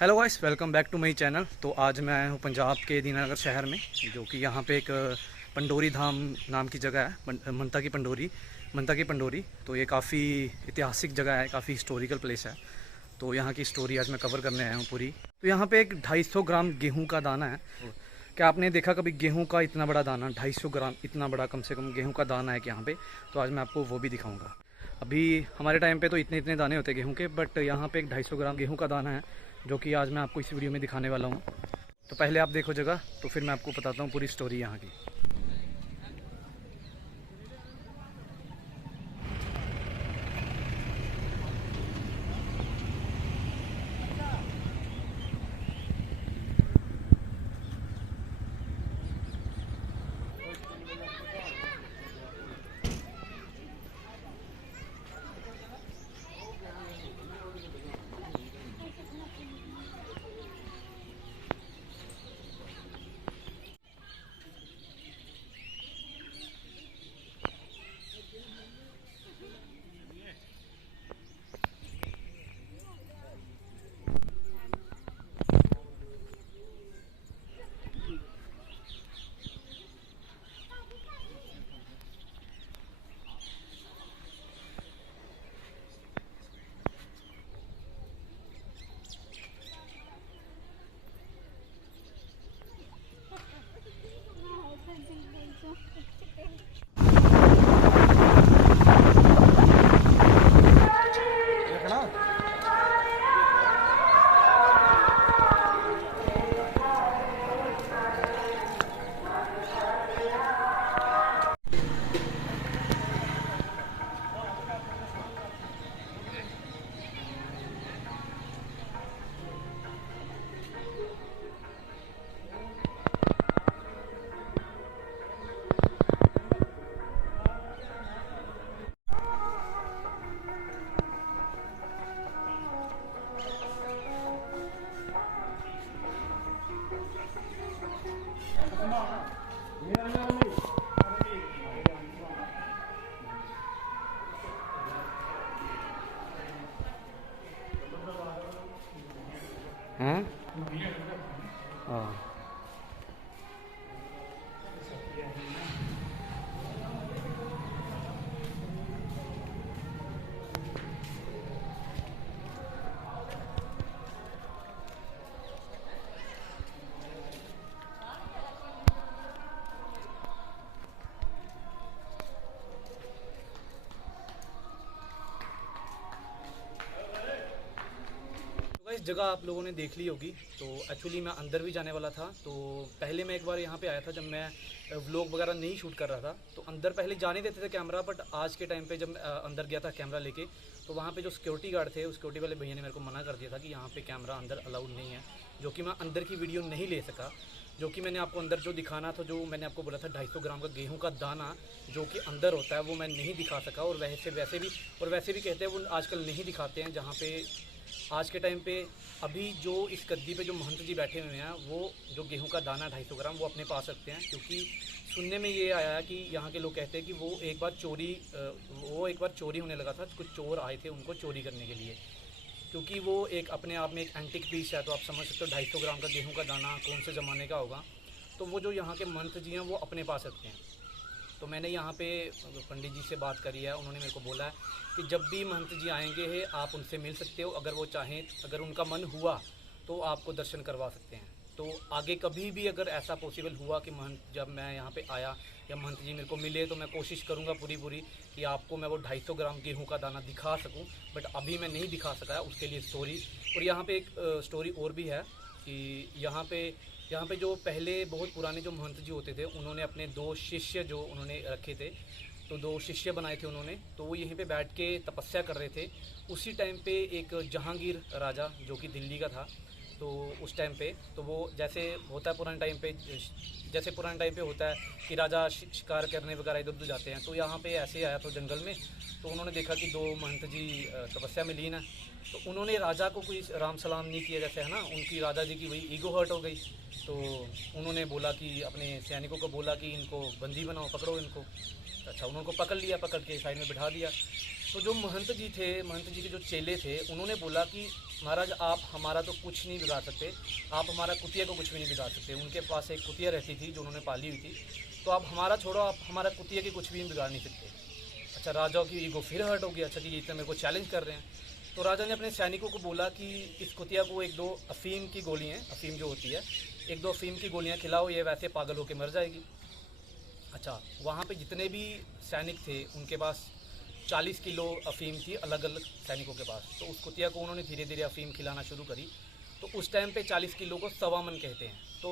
Hello guys, welcome back to my channel. तो आज मैं आया हूँ पंजाब के दीनानगर शहर में, जो कि यहाँ पे एक पंडोरी धाम नाम की जगह है। मनता की पंडोरी। तो ये काफ़ी ऐतिहासिक जगह है, काफ़ी हिस्टोरिकल प्लेस है। तो यहाँ की स्टोरी आज मैं कवर करने आया हूँ पूरी। तो यहाँ पे एक 250 ग्राम गेहूँ का दाना है। क्या आपने देखा कभी गेहूँ का इतना बड़ा दाना? 250 ग्राम, इतना बड़ा कम से कम गेहूँ का दाना है कि यहाँ पे। तो आज मैं आपको वो भी दिखाऊंगा। अभी हमारे टाइम पे तो इतने इतने दाने होते गेहूँ के, बट यहाँ पे एक 250 ग्राम गेहूँ का दाना है, जो कि आज मैं आपको इस वीडियो में दिखाने वाला हूँ। तो पहले आप देखो जगह, तो फिर मैं आपको बताता हूँ पूरी स्टोरी यहाँ की। हैं? हाँ। इस जगह आप लोगों ने देख ली होगी। तो एक्चुअली मैं अंदर भी जाने वाला था। तो पहले मैं एक बार यहाँ पे आया था जब मैं व्लॉग वगैरह नहीं शूट कर रहा था। तो अंदर पहले जाने देते थे कैमरा, बट आज के टाइम पे जब अंदर गया था कैमरा लेके, तो वहाँ पे जो सिक्योरिटी गार्ड थे, उस सिक्योरिटी वाले भैया ने मेरे को मना कर दिया था कि यहाँ पे कैमरा अंदर अलाउड नहीं है, जो कि मैं अंदर की वीडियो नहीं ले सका। जो कि मैंने आपको अंदर जो दिखाना था, जो मैंने आपको बोला था 250 ग्राम का गेहूं का दाना जो कि अंदर होता है, वो मैं नहीं दिखा सका। और वैसे भी कहते हैं वो आजकल नहीं दिखाते हैं। जहाँ पे आज के टाइम पे अभी जो इस गद्दी पे जो महंत जी बैठे हुए हैं, वो जो गेहूं का दाना 250 ग्राम वो अपने पास रखते हैं। क्योंकि सुनने में ये आया है कि यहाँ के लोग कहते हैं कि वो एक बार चोरी होने लगा था। कुछ चोर आए थे उनको चोरी करने के लिए, क्योंकि वो एक अपने आप में एक एंटिक पीस है। तो आप समझ सकते हो 250 ग्राम का गेहूं का दाना कौन से ज़माने का होगा। तो वो जो यहाँ के महंत जी हैं वो अपने पास रखते हैं। तो मैंने यहाँ पे पंडित जी से बात करी है, उन्होंने मेरे को बोला है कि जब भी महंत जी आएंगे हैं आप उनसे मिल सकते हो। अगर वो चाहें, अगर उनका मन हुआ तो आपको दर्शन करवा सकते हैं। तो आगे कभी भी अगर ऐसा पॉसिबल हुआ कि महंत, जब मैं यहाँ पे आया या महंत जी मेरे को मिले, तो मैं कोशिश करूँगा पूरी कि आपको मैं वो 250 ग्राम गेहूँ का दाना दिखा सकूँ। बट अभी मैं नहीं दिखा सका है, उसके लिए स्टोरी। और यहाँ पे एक स्टोरी और भी है कि यहाँ पे जो पहले बहुत पुराने जो महंत जी होते थे, उन्होंने अपने 2 शिष्य जो उन्होंने रखे थे, तो 2 शिष्य बनाए थे उन्होंने। तो वो यहीं पे बैठ के तपस्या कर रहे थे। उसी टाइम पे एक जहांगीर राजा जो कि दिल्ली का था, तो उस टाइम पे तो वो जैसे होता है पुराने टाइम पे, जैसे पुराने टाइम पे होता है कि राजा शिकार करने वगैरह इधर उधर जाते हैं। तो यहाँ पे ऐसे आया तो जंगल में, तो उन्होंने देखा कि 2 महंत जी तपस्या में लीन है। तो उन्होंने राजा को कोई राम सलाम नहीं किया, जैसे है ना, उनकी राजा जी की वही ईगो हर्ट हो गई। तो उन्होंने बोला कि अपने सैनिकों को बोला कि इनको बंदी बनाओ, पकड़ो इनको। अच्छा, उनको पकड़ लिया, पकड़ के साइड में बिठा दिया। तो जो महंत जी थे, महंत जी के जो चेले थे, उन्होंने बोला कि महाराज आप हमारा तो कुछ नहीं बिगाड़ सकते, आप हमारा कुतिया को कुछ भी नहीं बिगाड़ सकते। उनके पास एक कुतिया रहती थी जो उन्होंने पाली हुई थी, तो आप हमारा छोड़ो, आप हमारा कुतिया की कुछ भी बिगाड़ नहीं सकते। अच्छा, राजाओं की ईगो फिर हर्ट हो गया। अच्छा जी, ये इतना मेरे को चैलेंज कर रहे हैं। तो राजा ने अपने सैनिकों को बोला कि इस कुतिया को 1-2 अफ़ीम की गोलियाँ, अफ़ीम जो होती है, 1-2 अफ़ीम की गोलियाँ खिलाओ, ये वैसे पागल होकर मर जाएगी। अच्छा, वहाँ पे जितने भी सैनिक थे उनके पास 40 किलो अफ़ीम थी, अलग अलग सैनिकों के पास। तो उस कुतिया को उन्होंने धीरे धीरे अफ़ीम खिलाना शुरू करी। तो उस टाइम पे 40 किलो को सवा मन कहते हैं। तो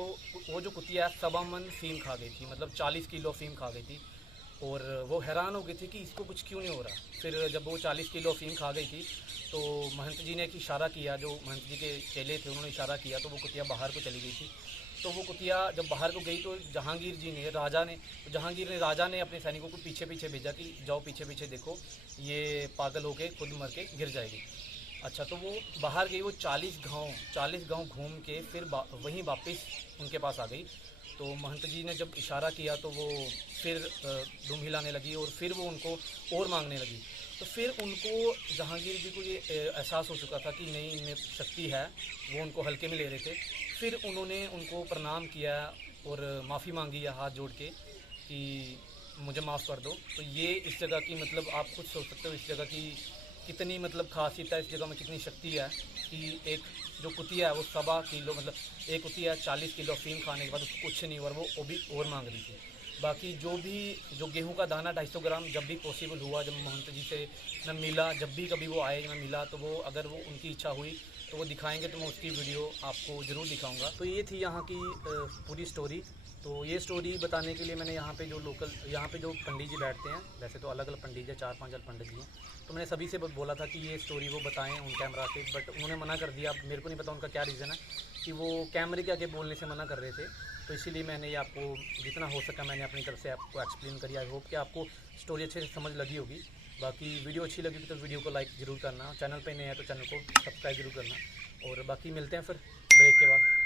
वो जो कुतिया सवा मन अफ़ीम खा गई थी, मतलब 40 किलो अफ़ीम खा गई थी। और वो हैरान हो गई थी कि इसको कुछ क्यों नहीं हो रहा। फिर जब वो 40 किलो अफ़ीम खा गई थी, तो महंत जी ने एक इशारा किया, जो महंत जी के चेले थे उन्होंने इशारा किया, तो वो कुतिया बाहर को चली गई थी। तो वो कुतिया जब बाहर को गई तो जहांगीर जी ने, राजा ने अपने सैनिकों को पीछे पीछे भेजा कि जाओ पीछे पीछे देखो, ये पागल होके खुद मर के गिर जाएगी। अच्छा, तो वो बाहर गई, वो 40 गांव घूम के फिर वहीं वापस उनके पास आ गई। तो महंत जी ने जब इशारा किया तो वो फिर दुम हिलाने लगी और फिर वो उनको और मांगने लगी। तो फिर उनको, जहांगीर जी को ये एहसास हो चुका था कि नहीं, इनमें शक्ति है, वो उनको हल्के में ले रहे थे। फिर उन्होंने उनको प्रणाम किया और माफ़ी मांगी है हाथ जोड़ के कि मुझे माफ़ कर दो। तो ये इस जगह की, मतलब आप खुद सोच सकते हो इस जगह की कितनी मतलब खासियत है, इस जगह में कितनी शक्ति है कि एक जो कुतिया है वो 1.25 किलो, मतलब एक कुतिया 40 किलो अफ़ीम खाने के बाद उसको कुछ नहीं हुआ, वो भी और मांग रही थी। बाकी जो गेहूं का दाना 250 ग्राम जब भी पॉसिबल हुआ, जब महंत जी से मैं मिला, जब भी कभी वो आए, मैं मिला, तो वो अगर वो उनकी इच्छा हुई तो वो दिखाएंगे, तो मैं उसकी वीडियो आपको ज़रूर दिखाऊंगा। तो ये थी यहाँ की पूरी स्टोरी। तो ये स्टोरी बताने के लिए मैंने यहाँ पे जो पंडित जी बैठते हैं, वैसे तो अलग अलग पंडित हैं, 4-5 अलग पंडित जी हैं, तो मैंने सभी से बोला था कि ये स्टोरी वो बताएं उन कैमरा से, बट उन्होंने मना कर दिया। अब मेरे को नहीं पता उनका क्या रीज़न है कि वो कैमरे के आगे बोलने से मना कर रहे थे। तो इसीलिए मैंने ये आपको जितना हो सका मैंने अपनी तरफ से आपको एक्सप्लेन करी। आई होप कि आपको स्टोरी अच्छे से समझ लगी होगी। बाकी वीडियो अच्छी लगी तो वीडियो को लाइक ज़रूर करना, चैनल पे नए हैं तो चैनल को सब्सक्राइब जरूर करना, और बाकी मिलते हैं फिर ब्रेक के बाद।